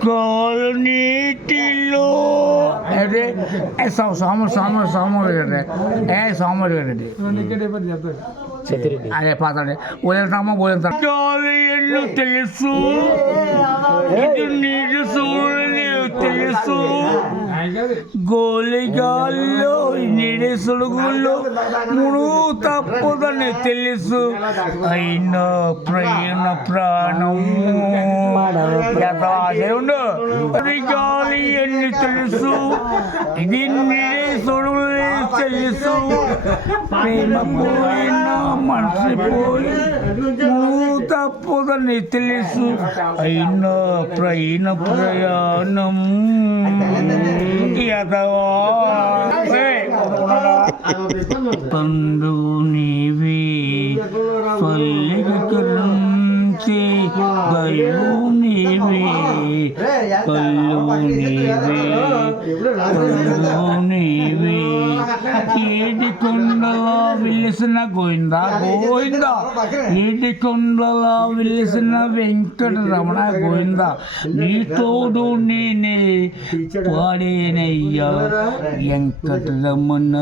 కాలు నీటిలో అదే సోమవారి రెడ్డి అదే పాతండి ఊరెళ్తామో ఊరెళ్తాం గాలి ఎల్లు తెలుసు ఇది నీరు సూర్యుని తెలుసు గోలిగాల్లో నీడి సులుగుల్లో మును తప్పదని తెలుసు అయినా ప్రయాణ ప్రాణం ఉండు అది గాలి ఎన్ని తెలుసు ఇది నీడి సులుగులే తెలుసు ప్రేమ పోయినా మనసు పోయి తప్పదని తెలుసు అయినా ప్రయాణం పండు నీవి పల్లెకరించి గయు నీవి పల్లు నీవి పండు నీవి ఏడి కొండలా విలిసిన గోవిందా గోవిందా ఏడి కొండలా విలిసిన వెంకటరమణ గోవిందా నీ తోడు నేనే పాడేనయ్యా వెంకటరమణ